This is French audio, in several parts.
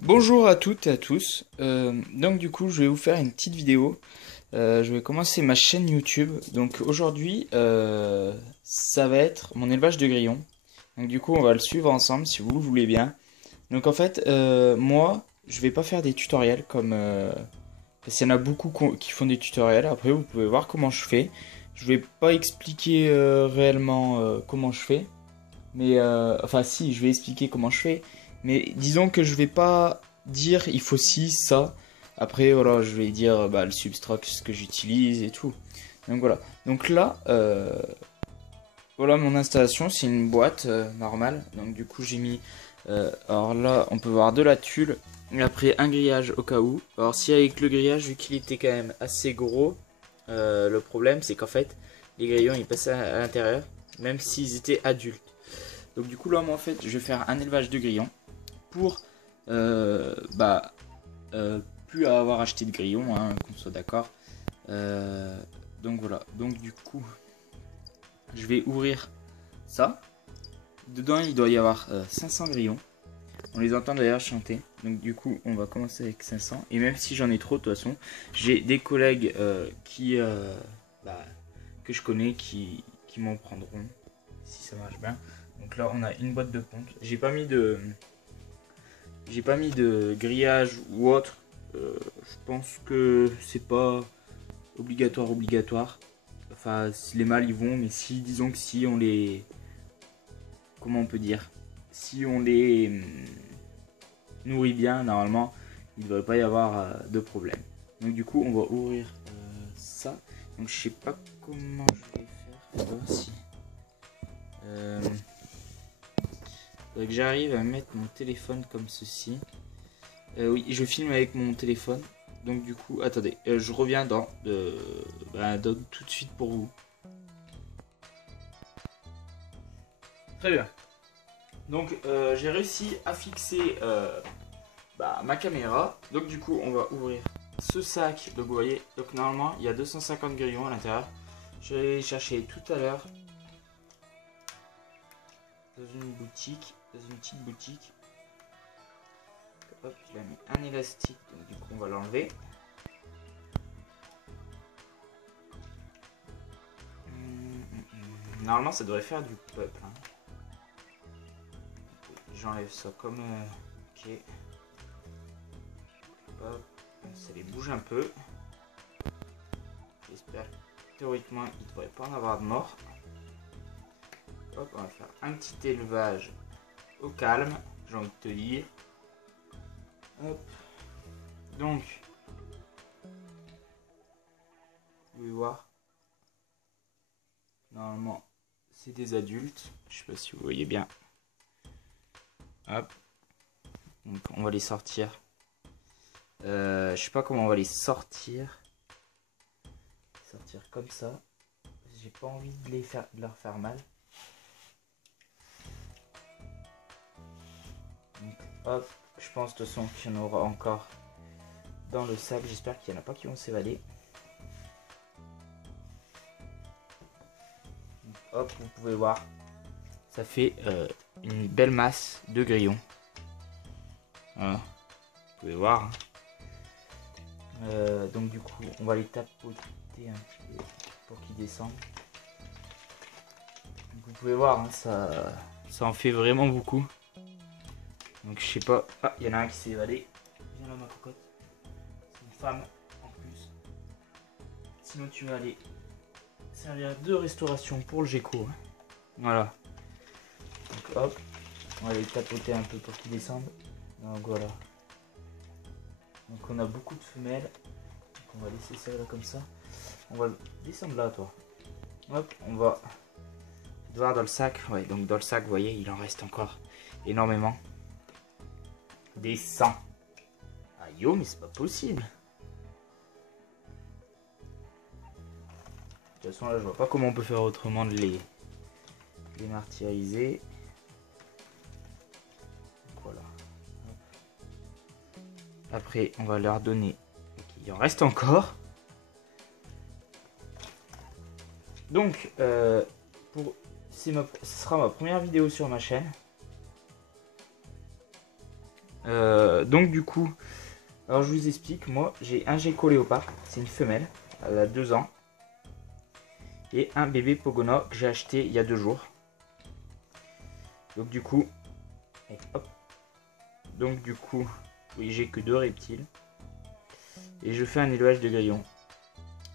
Bonjour à toutes et à tous. Donc du coup, je vais vous faire une petite vidéo. Je vais commencer ma chaîne YouTube. Donc aujourd'hui, ça va être mon élevage de grillons. Donc du coup, on va le suivre ensemble si vous le voulez bien. Donc en fait, moi, je vais pas faire des tutoriels comme parce qu'il y en a beaucoup qui font des tutoriels. Après, vous pouvez voir comment je fais. Je vais pas expliquer réellement comment je fais. Mais enfin si, je vais expliquer comment je fais. Mais disons que je vais pas dire il faut ci, ça. Après voilà, je vais dire le substrat ce que j'utilise et tout. Donc voilà. Donc là, voilà mon installation, c'est une boîte normale. Donc du coup j'ai mis, alors là on peut voir de la tulle. Et après un grillage au cas où. Alors si avec le grillage, vu qu'il était quand même assez gros, le problème c'est qu'en fait les grillons ils passaient à l'intérieur, même s'ils étaient adultes. Donc du coup là moi en fait je vais faire un élevage de grillons pour euh, bah plus avoir acheté de grillons, hein, qu'on soit d'accord. Euh, donc voilà, donc du coup je vais ouvrir ça. Dedans il doit y avoir 500 grillons. On les entend d'ailleurs chanter. Donc du coup on va commencer avec 500. Et même si j'en ai trop de toute façon, j'ai des collègues bah, que je connais qui m'en prendront si ça marche bien. Donc là on a une boîte de ponte. J'ai pas mis de grillage ou autre. Je pense que c'est pas obligatoire. Enfin, si les mâles y vont, mais si, disons que si on les. Comment on peut dire? Si on les nourrit bien, normalement, il ne devrait pas y avoir de problème. Donc, du coup, on va ouvrir ça. Donc, je sais pas comment je vais faire. Voir si. Faudrait que j'arrive à mettre mon téléphone comme ceci. Oui, je filme avec mon téléphone. Donc du coup, attendez, je reviens dans tout de suite pour vous. Très bien. Donc j'ai réussi à fixer ma caméra. Donc du coup, on va ouvrir ce sac. Donc vous voyez, donc normalement, il y a 250 grillons à l'intérieur. Je vais les chercher tout à l'heure dans une boutique, dans une petite boutique. Hop, il a mis un élastique, donc du coup, on va l'enlever. Normalement, ça devrait faire du peuple. Hein. J'enlève ça comme... ok. Hop. Ça les bouge un peu. J'espère que théoriquement, il ne devrait pas en avoir de mort. Hop, on va faire un petit élevage au calme, j'ai envie de te dire. Hop. Donc, vous pouvez voir. Normalement, c'est des adultes. Je sais pas si vous voyez bien. Hop. Donc, on va les sortir. Je sais pas comment on va les sortir. Sortir comme ça. J'ai pas envie de leur faire mal. Donc, hop. Je pense de toute façon qu'il y en aura encore dans le sac. J'espère qu'il n'y en a pas qui vont s'évader. Hop, vous pouvez voir. Ça fait une belle masse de grillons. Voilà. Vous pouvez voir. Donc du coup, on va les tapoter un petit peu pour qu'ils descendent. Donc, vous pouvez voir, hein, ça en fait vraiment beaucoup. Donc je sais pas. Ah, il y en a un qui s'est évadé. Viens là ma cocotte. C'est une femme en plus. Sinon tu vas aller servir de restauration pour le GECO. Hein. Voilà. Donc hop, on va les tapoter un peu pour qu'ils descendent. Donc voilà. Donc on a beaucoup de femelles. Donc on va laisser ça là comme ça. On va descendre là toi. Hop, on va voir dans le sac. Ouais, donc dans le sac, vous voyez, il en reste encore énormément. Des 100. Ah yo, mais c'est pas possible. De toute façon là, je vois pas comment on peut faire autrement de les martyriser. Voilà. Après, on va leur donner. Il en reste encore. Donc, ce sera ma première vidéo sur ma chaîne. Donc du coup, alors je vous explique, moi j'ai un gecko léopard, c'est une femelle, elle a 2 ans. Et un bébé Pogona que j'ai acheté il y a 2 jours. Donc du coup, hop. Donc du coup, oui, j'ai que 2 reptiles. Et je fais un élevage de grillons.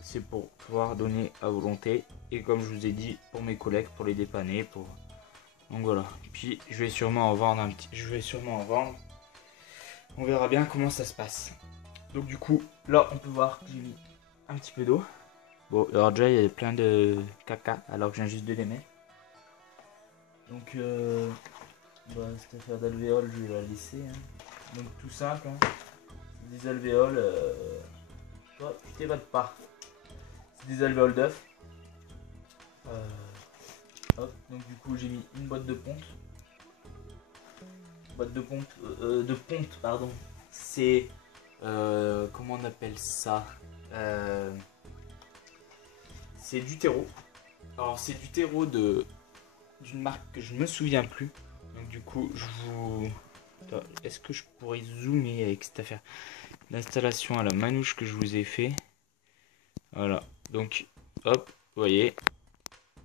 C'est pour pouvoir donner à volonté. Et comme je vous ai dit, pour mes collègues, pour les dépanner, pour... Donc voilà. Puis je vais sûrement en vendre un petit. Je vais sûrement en vendre. On verra bien comment ça se passe. Donc du coup, là on peut voir que j'ai mis un petit peu d'eau. Bon, alors déjà il y a plein de caca alors que je viens juste de les mettre. Donc cette affaire d'alvéoles, je vais la laisser. Hein. Donc tout simple, hein. Des alvéoles. Toi, tu t'évades pas. C'est des alvéoles d'œufs. Hop, donc du coup j'ai mis une boîte de ponte. Boîte de ponte, pardon. C'est comment on appelle ça? C'est du terreau. Alors c'est du terreau d'une marque que je me souviens plus. Donc du coup je vous... Est-ce que je pourrais zoomer avec cette affaire? L'installation à la manouche que je vous ai fait. Voilà. Donc hop, vous voyez.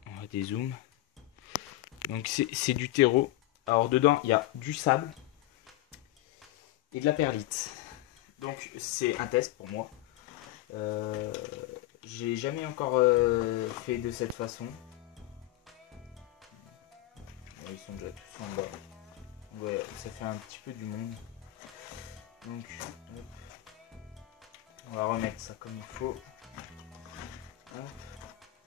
On va dézoom. Donc c'est du terreau. Alors dedans il y a du sable et de la perlite. Donc c'est un test pour moi. J'ai jamais encore fait de cette façon. Ils sont déjà tous en bas. Ouais, ça fait un petit peu du monde. Donc hop. On va remettre ça comme il faut. Hop.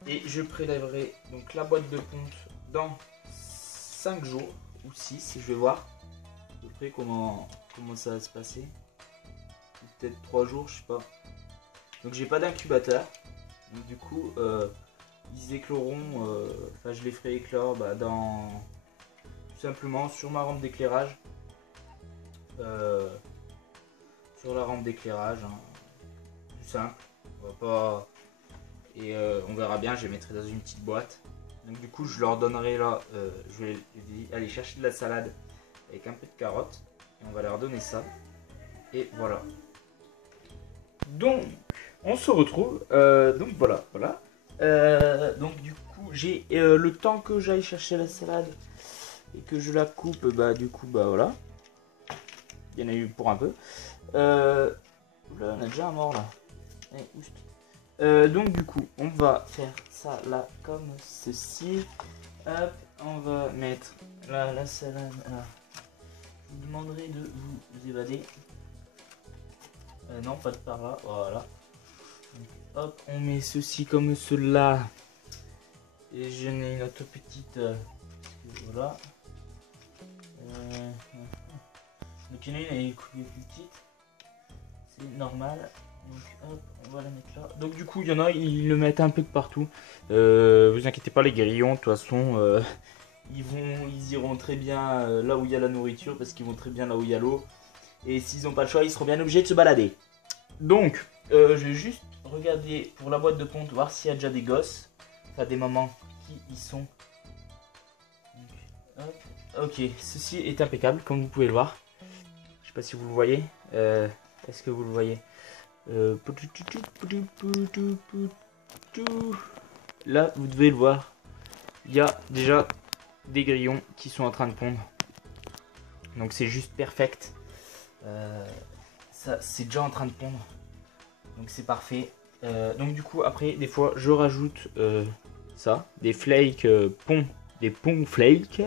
Et je prélèverai donc la boîte de ponte dans 5 jours ou 6. Je vais voir à peu près comment ça va se passer. Peut-être 3 jours, je sais pas. Donc j'ai pas d'incubateur. Donc du coup ils écloront, enfin je les ferai éclore dans tout simplement sur ma rampe d'éclairage. Sur la rampe d'éclairage, hein. Tout simple. On va pas. Et on verra bien, je les mettrai dans une petite boîte. Donc du coup je leur donnerai là, je vais aller chercher de la salade avec un peu de carottes. Et on va leur donner ça. Et voilà. Donc on se retrouve. Donc voilà. Donc du coup j'ai le temps que j'aille chercher la salade et que je la coupe, du coup voilà. Il y en a eu pour un peu. Là on a déjà un mort là. Donc du coup on va faire ça là comme ceci. Hop, on va mettre là la salade là. Je vous demanderai de vous évader. Non, pas de par là, voilà. Donc, hop, on met ceci comme cela. Et je n'ai une autre petite. Voilà. Donc il y en a une, elle est plus petite. C'est normal. Donc hop, on va la mettre là. Donc du coup, il y en a, ils le mettent un peu de partout. Vous inquiétez pas, les grillons, de toute façon, ils iront très bien là où il y a la nourriture, parce qu'ils vont très bien là où il y a l'eau. Et s'ils n'ont pas le choix, ils seront bien obligés de se balader. Donc, je vais juste regarder pour la boîte de ponte, voir s'il y a déjà des gosses. Enfin, des mamans qui y sont. Donc, ok, ceci est impeccable, comme vous pouvez le voir. Je sais pas si vous le voyez. Est-ce que vous le voyez? Là, vous devez le voir. Il y a déjà des grillons qui sont en train de pondre. Donc c'est juste perfect. Ça, c'est déjà en train de pondre. Donc c'est parfait. Donc du coup, après, des fois, je rajoute ça. Des flakes des ponts flakes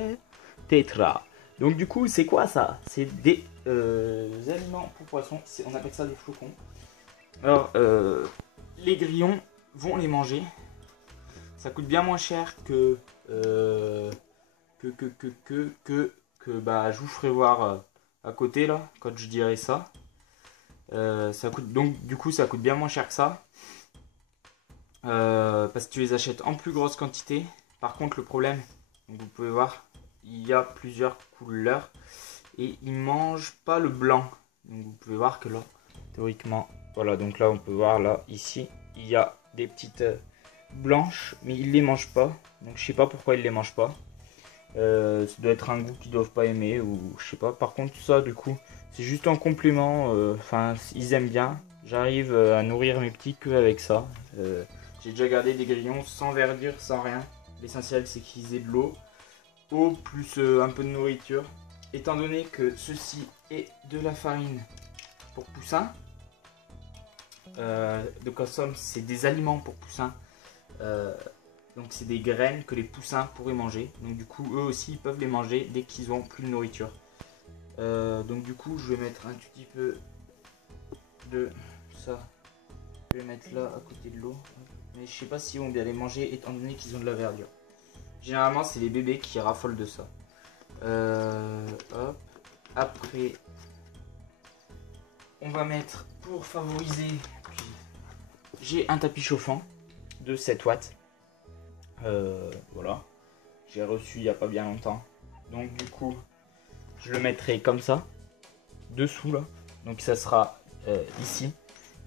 tétra. Donc du coup, c'est quoi ça? C'est des aliments pour poissons. On appelle ça des flocons. Alors, les grillons vont les manger. Ça coûte bien moins cher que je vous ferai voir à côté là quand je dirai ça. Ça coûte donc du coup ça coûte bien moins cher que ça. Parce que tu les achètes en plus grosse quantité. Par contre le problème, donc vous pouvez voir, il y a plusieurs couleurs et ils mangent pas le blanc. Donc vous pouvez voir que là, théoriquement, voilà, donc là on peut voir là, ici, il y a des petites blanches, mais ils les mangent pas. Donc je sais pas pourquoi ils les mangent pas. Ça doit être un goût qu'ils doivent pas aimer ou je sais pas. Par contre ça du coup, C'est juste en complément, enfin ils aiment bien. J'arrive à nourrir mes petits que avec ça. J'ai déjà gardé des grillons sans verdure, sans rien. L'essentiel c'est qu'ils aient de l'eau, plus un peu de nourriture. Étant donné que ceci est de la farine pour poussins, donc en somme c'est des aliments pour poussins. Donc c'est des graines que les poussins pourraient manger. Donc du coup eux aussi ils peuvent les manger dès qu'ils ont plus de nourriture. Donc du coup je vais mettre un petit peu de ça. Je vais mettre là à côté de l'eau. Mais je sais pas si on va bien les manger étant donné qu'ils ont de la verdure. Généralement c'est les bébés qui raffolent de ça. Hop. Après on va mettre pour favoriser. J'ai un tapis chauffant de 7 watts. Voilà. J'ai reçu il n'y a pas bien longtemps. Donc du coup je le mettrai comme ça. Dessous là. Donc ça sera ici.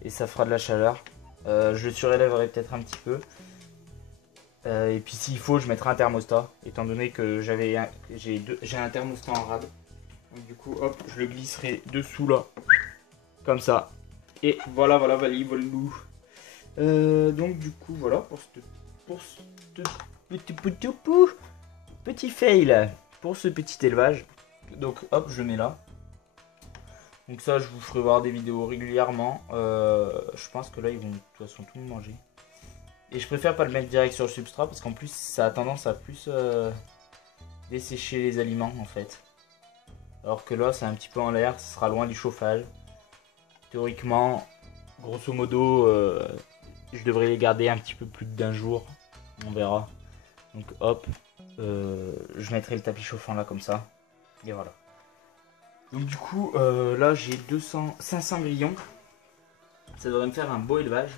Et ça fera de la chaleur. Je le surélèverai peut-être un petit peu. Et puis s'il faut je mettrai un thermostat. Étant donné que j'ai un thermostat en rade. Donc du coup hop je le glisserai dessous là. Comme ça. Et voilà voilà valou. Donc du coup voilà pour ce petit fail. Pour ce petit élevage. Donc hop je le mets là. Donc ça je vous ferai voir des vidéos régulièrement. Je pense que là ils vont de toute façon tout manger. Et je préfère pas le mettre direct sur le substrat parce qu'en plus ça a tendance à plus dessécher les aliments en fait. Alors que là c'est un petit peu en l'air, ce sera loin du chauffage. Théoriquement, grosso modo, je devrais les garder un petit peu plus d'1 jour. On verra. Donc hop, je mettrai le tapis chauffant là comme ça. Et voilà. Donc du coup, là j'ai 500 grillons. Ça devrait me faire un beau élevage,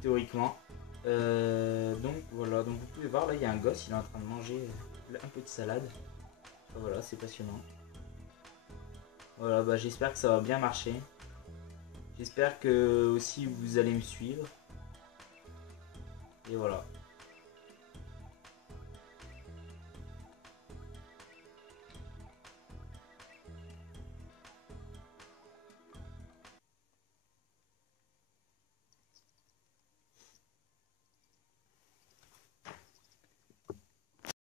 théoriquement. Donc voilà, donc vous pouvez voir là il y a un gosse, il est en train de manger un peu de salade. Voilà, c'est passionnant. Voilà, bah j'espère que ça va bien marcher. J'espère que aussi vous allez me suivre. Et voilà.